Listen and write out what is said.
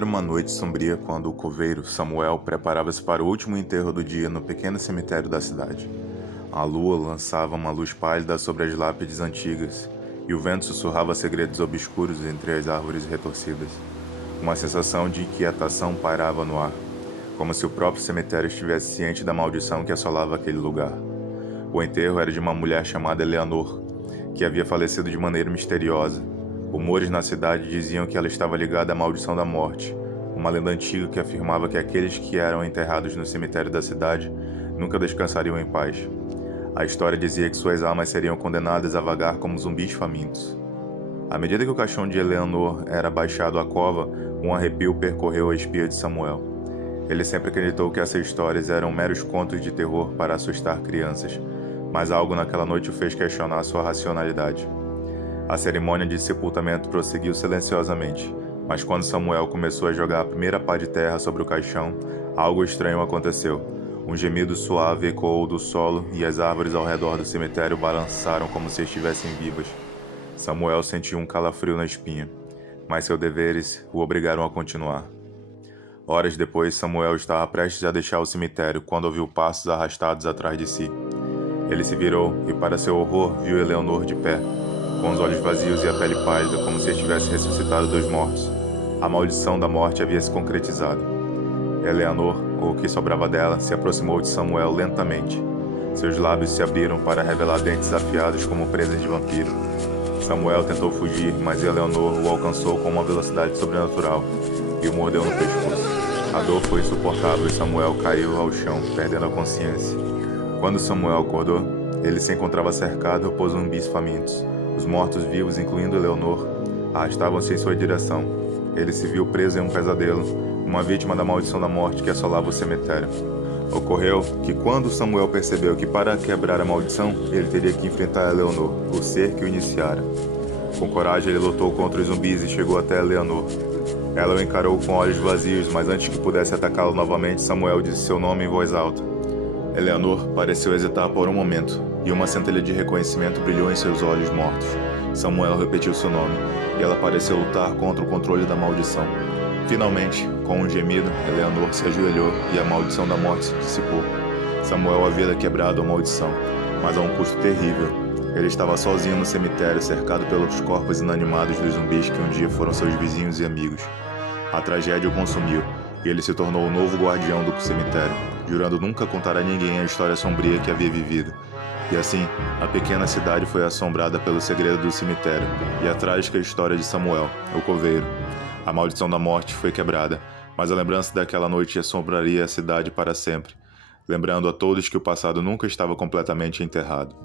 Era uma noite sombria quando o coveiro, Samuel, preparava-se para o último enterro do dia no pequeno cemitério da cidade. A lua lançava uma luz pálida sobre as lápides antigas, e o vento sussurrava segredos obscuros entre as árvores retorcidas. Uma sensação de inquietação pairava no ar, como se o próprio cemitério estivesse ciente da maldição que assolava aquele lugar. O enterro era de uma mulher chamada Eleanor, que havia falecido de maneira misteriosa. Rumores na cidade diziam que ela estava ligada à maldição da morte, uma lenda antiga que afirmava que aqueles que eram enterrados no cemitério da cidade nunca descansariam em paz. A história dizia que suas almas seriam condenadas a vagar como zumbis famintos. À medida que o caixão de Eleanor era baixado à cova, um arrepio percorreu a espia de Samuel. Ele sempre acreditou que essas histórias eram meros contos de terror para assustar crianças, mas algo naquela noite o fez questionar sua racionalidade. A cerimônia de sepultamento prosseguiu silenciosamente, mas quando Samuel começou a jogar a primeira pá de terra sobre o caixão, algo estranho aconteceu. Um gemido suave ecoou do solo e as árvores ao redor do cemitério balançaram como se estivessem vivas. Samuel sentiu um calafrio na espinha, mas seus deveres o obrigaram a continuar. Horas depois, Samuel estava prestes a deixar o cemitério quando ouviu passos arrastados atrás de si. Ele se virou e, para seu horror, viu Eleanor de pé, com os olhos vazios e a pele pálida, como se estivesse ressuscitado dos mortos. A maldição da morte havia se concretizado. Eleanor, ou o que sobrava dela, se aproximou de Samuel lentamente. Seus lábios se abriram para revelar dentes afiados como presas de vampiro. Samuel tentou fugir, mas Eleanor o alcançou com uma velocidade sobrenatural e o mordeu no pescoço. A dor foi insuportável e Samuel caiu ao chão, perdendo a consciência. Quando Samuel acordou, ele se encontrava cercado por zumbis famintos. Os mortos-vivos, incluindo Eleanor, arrastavam-se em sua direção. Ele se viu preso em um pesadelo, uma vítima da maldição da morte que assolava o cemitério. Ocorreu que quando Samuel percebeu que para quebrar a maldição, ele teria que enfrentar Eleanor, o ser que o iniciara. Com coragem, ele lutou contra os zumbis e chegou até Eleanor. Ela o encarou com olhos vazios, mas antes que pudesse atacá-lo novamente, Samuel disse seu nome em voz alta. Eleanor pareceu hesitar por um momento, e uma centelha de reconhecimento brilhou em seus olhos mortos. Samuel repetiu seu nome, e ela pareceu lutar contra o controle da maldição. Finalmente, com um gemido, Eleanor se ajoelhou e a maldição da morte se dissipou. Samuel havia quebrado a maldição, mas a um custo terrível. Ele estava sozinho no cemitério, cercado pelos corpos inanimados dos zumbis que um dia foram seus vizinhos e amigos. A tragédia o consumiu, e ele se tornou o novo guardião do cemitério, jurando nunca contar a ninguém a história sombria que havia vivido. E assim, a pequena cidade foi assombrada pelo segredo do cemitério e a trágica história de Samuel, o coveiro. A maldição da morte foi quebrada, mas a lembrança daquela noite assombraria a cidade para sempre, lembrando a todos que o passado nunca estava completamente enterrado.